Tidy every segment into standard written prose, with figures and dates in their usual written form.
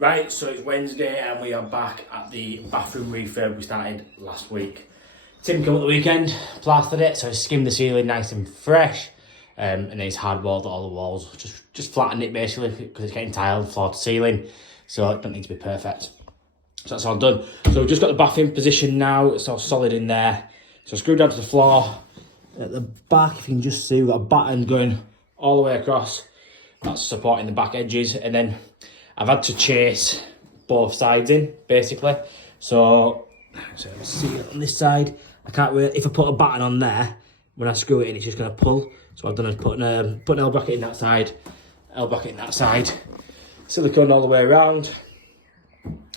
Right, so it's Wednesday and we are back at the bathroom refurb we started last week. Tim came up the weekend, plastered it, so he skimmed the ceiling nice and fresh, and then he's hardwalled all the walls, just flattened it basically because it's getting tiled floor to ceiling, so it doesn't need to be perfect. So that's all done. So we've just got the bath in position now, it's all solid in there. So screwed down to the floor. At the back, if you can just see, we've got a batten going all the way across. That's supporting the back edges, and then I've had to chase both sides in, basically. So let's see it on this side. I can't really, if I put a batten on there, when I screw it in, it's just going to pull. So what I've done is put an L bracket in that side, L bracket in that side, silicone all the way around.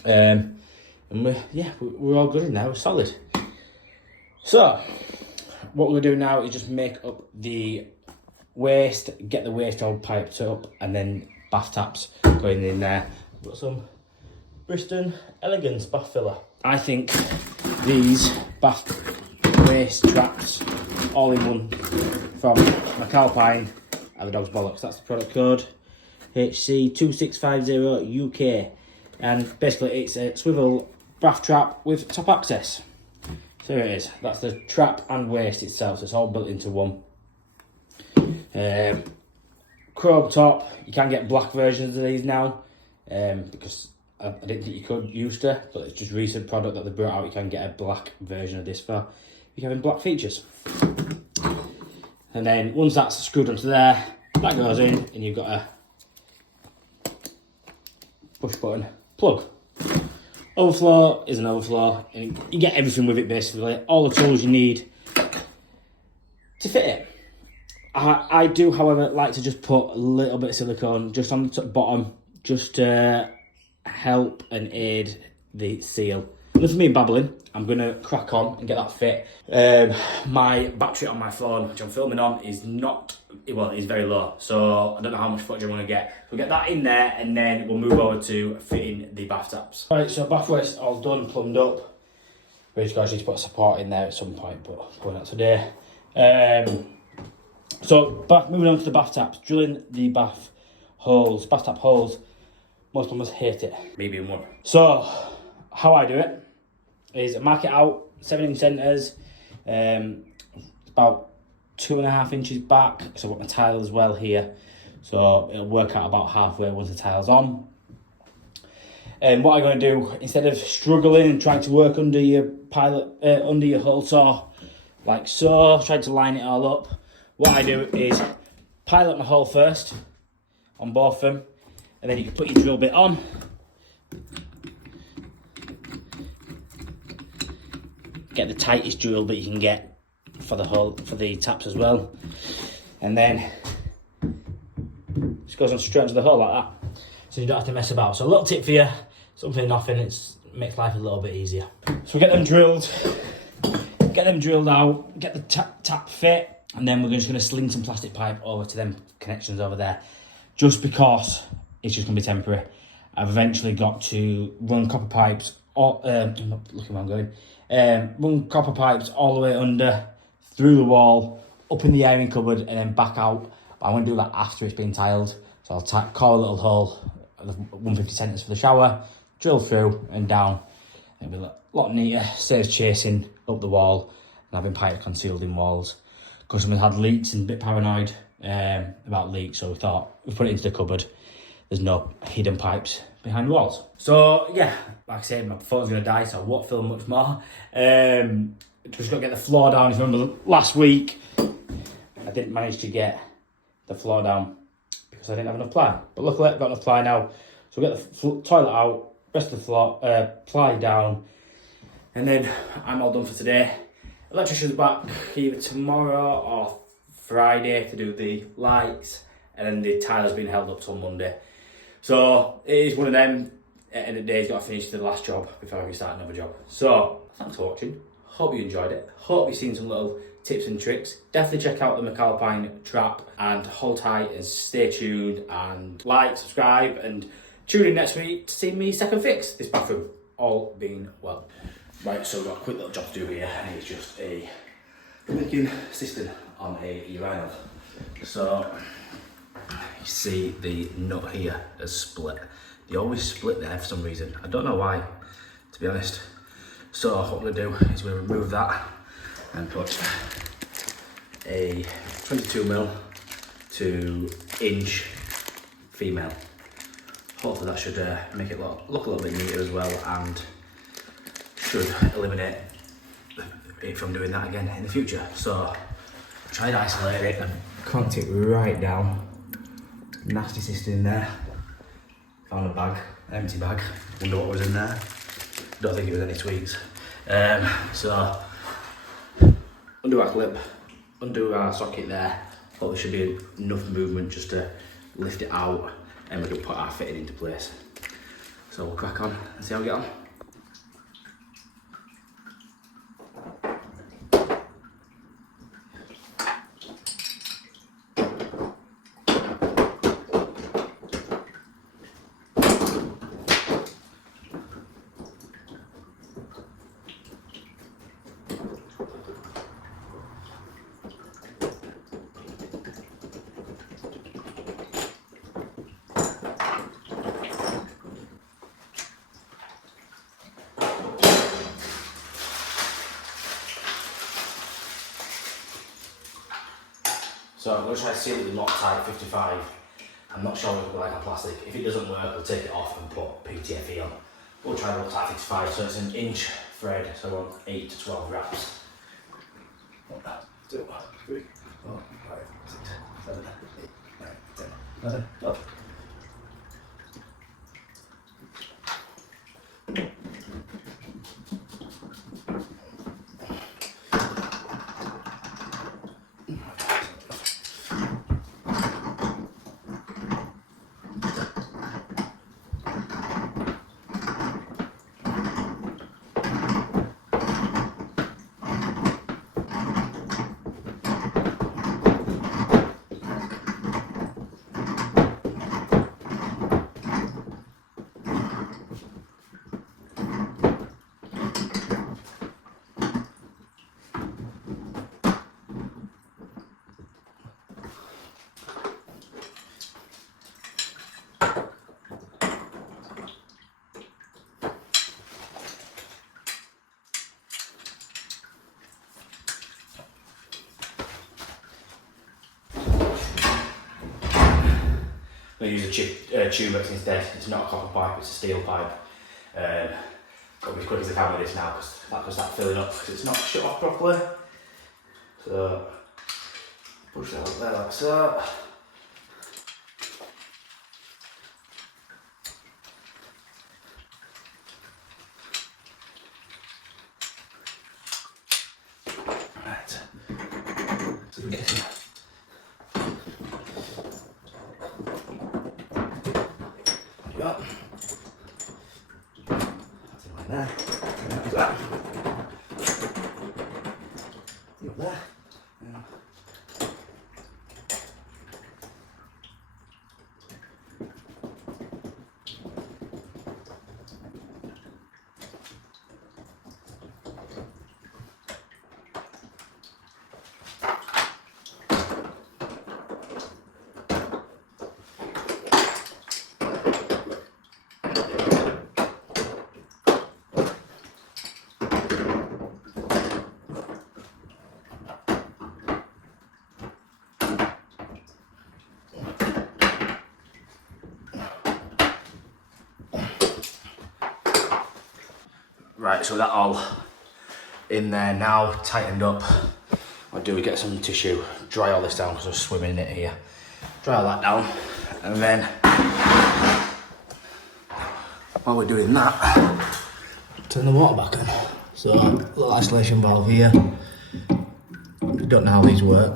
And we're all good in there, we're solid. So, what we're going to do now is just make up the waste, get the waste all piped up, and then bath taps going in there. Got some Bristol Elegance bath filler. I think these bath waste traps, all in one, from McAlpine are the dog's bollocks. That's the product code HC2650 UK, and basically it's a swivel bath trap with top access. So here it is. That's the trap and waste itself. So it's all built into one. Chrome top. You can get black versions of these now, because I didn't think you could used to, but it's just recent product that they brought out. You can get a black version of this for you having black features. And then once that's screwed onto there, that goes in, and you've got a push button plug. Overflow is an overflow, and you get everything with it basically. All the tools you need to fit it. I do, however, like to just put a little bit of silicone just on the bottom, just to help and aid the seal. Enough of me babbling, I'm going to crack on and get that fit. My battery on my phone, which I'm filming on, is is very low, so I don't know how much footage I'm going to get. We'll get that in there, and then we'll move over to fitting the bath taps. Right, so bath waste all done, plumbed up. Basically, I need to put a support in there at some point, but going out today. So moving on to the bath taps, drilling the bath tap holes. Most plumbers hate it, me being one. So how I do it is mark it out 7-inch centres, about 2.5 inches back, because I've got my tile as well here, so it'll work out about halfway once the tile's on. And what I'm going to do, instead of struggling and trying to work under your under your hole saw, like so, trying to line it all up, what I do is pilot my hole first on both of them, and then you can put your drill bit on. Get the tightest drill bit you can get for the hole, for the taps as well, and then just goes on straight into the hole like that, so you don't have to mess about. So a little tip for you, something nothing, it makes life a little bit easier. So we get them drilled out, get the tap fit, and then we're just going to sling some plastic pipe over to them connections over there, just because it's just going to be temporary. I've eventually got to run copper pipes, I'm not looking where I'm going, run copper pipes all the way under, through the wall, up in the airing cupboard, and then back out. But I want to do that after it's been tiled. So I'll core a little hole, 150 centimetres for the shower, drill through and down. It'll be a lot neater, saves chasing up the wall and having pipe concealed in walls. Customers had leaks and a bit paranoid about leaks, so we thought we put it into the cupboard. There's no hidden pipes behind the walls. So yeah, like I said, my phone's gonna die, so I won't film much more. Just got to get the floor down. If you remember last week, I didn't manage to get the floor down because I didn't have enough ply. But luckily I've got enough ply now. So we'll get the toilet out, rest of the floor, ply down, and then I'm all done for today. Electrician's back either tomorrow or Friday to do the lights, and then the tiler's been held up till Monday. So it is one of them. At the end of the day, he's got to finish the last job before we start another job. So thanks for watching. Hope you enjoyed it. Hope you've seen some little tips and tricks. Definitely check out the McAlpine trap, and hold tight and stay tuned, and like, subscribe, and tune in next week to see me second fix this bathroom, all being well. Right, so we've got a quick little job to do here, and it's just a linking system on a urinal. So you see the nut here has split. they always split there for some reason. I don't know why, to be honest. So what I'm gonna do is we'll remove that and put a 22mm to inch female. Hopefully that should make it look a little bit neater as well, and should eliminate it from doing that again in the future. So tried isolating it and clamped it right down. Nasty system in there. Found a bag, an empty bag. Wonder what was in there. Don't think it was any tweets. So undo our clip, undo our socket there. Thought there should be enough movement just to lift it out, and we can put our fitting into place. So we'll crack on and see how we get on. So I'm going to try to seal it with Loctite 55. I'm not sure if we like a plastic. If it doesn't work, we'll take it off and put PTFE on. We'll try Loctite 55, so it's an inch thread, so we're on 8 to 12 wraps. 1, 2, 3, 4, 5, 6, 7, 8, 9, 10, 11, 12. I'm going to use a tubex instead. It's not a copper pipe, it's a steel pipe. Got to be as quick as I can with this now because that can start filling up because it's not shut off properly. So push that up there like so. Right. So we get some. Got something like that. Like that. Up there. Yeah. Right, so that all in there now, tightened up. What I do is get some tissue, dry all this down because I'm swimming in it here. Dry all that down, and then while we're doing that, turn the water back on. So, little isolation valve here. Don't know how these work.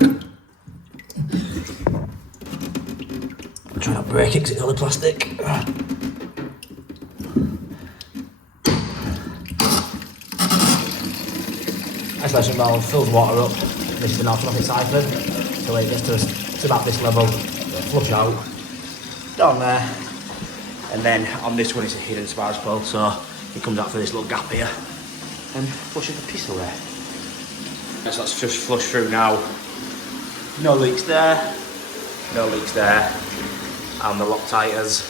Try not to break it because it's only plastic. Isolation valve fills water up. This is an automatic siphon, so when it gets to about this level, it'll flush out down there, and then on this one it's a hidden sparge plug, so it comes out through this little gap here and flushes the piss away. So let's just flush through now. No leaks there, no leaks there, and the Loctite has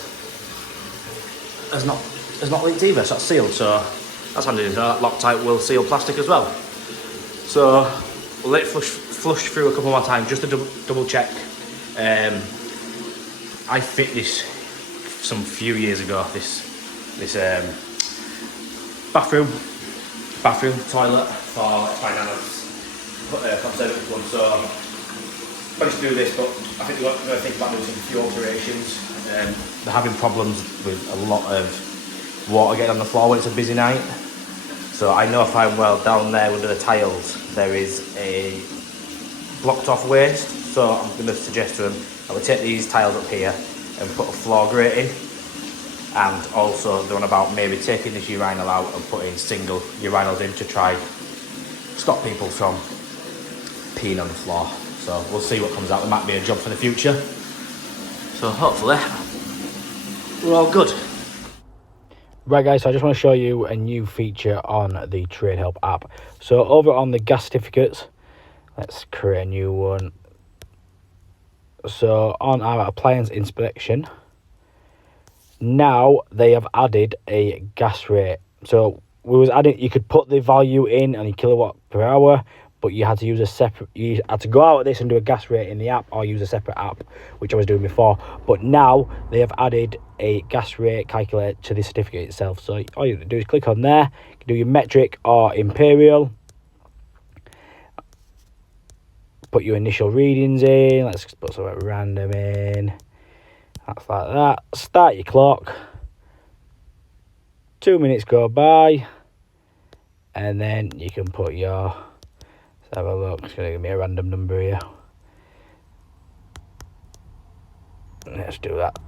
has not leaked either, so that's sealed, so that's handy. That Loctite will seal plastic as well. So we'll let it flush through a couple more times just to double check. I fit this some few years ago, this bathroom toilet for finance conservative one, so managed to do this, but I think we're going to think about doing some few alterations. They're having problems with a lot of water getting on the floor when it's a busy night. So I know fine well down there under the tiles there is a blocked off waste, so I'm going to suggest to them I would take these tiles up here and put a floor grating, and also they're on about maybe taking this urinal out and putting single urinals in to try stop people from peeing on the floor. So we'll see what comes out. There might be a job for the future, so hopefully we're all good. Right guys, so I just want to show you a new feature on the Tradehelp app. So over on the gas certificates, let's create a new one. So on our appliance inspection, now they have added a gas rate. So we was adding, you could put the value in on your kilowatt per hour, but you had to use a separate, you had to go out of this and do a gas rate in the app or use a separate app, which I was doing before. But now they have added a gas rate calculator to the certificate itself. So all you have to do is click on there, you can do your metric or imperial, put your initial readings in. Let's just put something random in. That's like that. Start your clock. 2 minutes go by, and then you can put your, let's have a look, it's going to give me a random number here. Let's do that.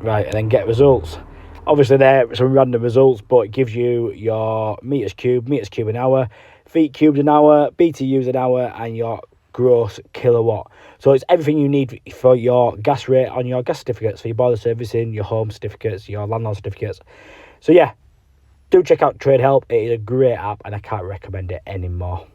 Right, and then get results. Obviously there are some random results, but it gives you your meters cubed an hour, feet cubed an hour, BTUs an hour, and your gross kilowatt. So it's everything you need for your gas rate on your gas certificates, for your boiler servicing, your home certificates, your landlord certificates. So yeah, do check out Tradehelp. It is a great app and I can't recommend it anymore.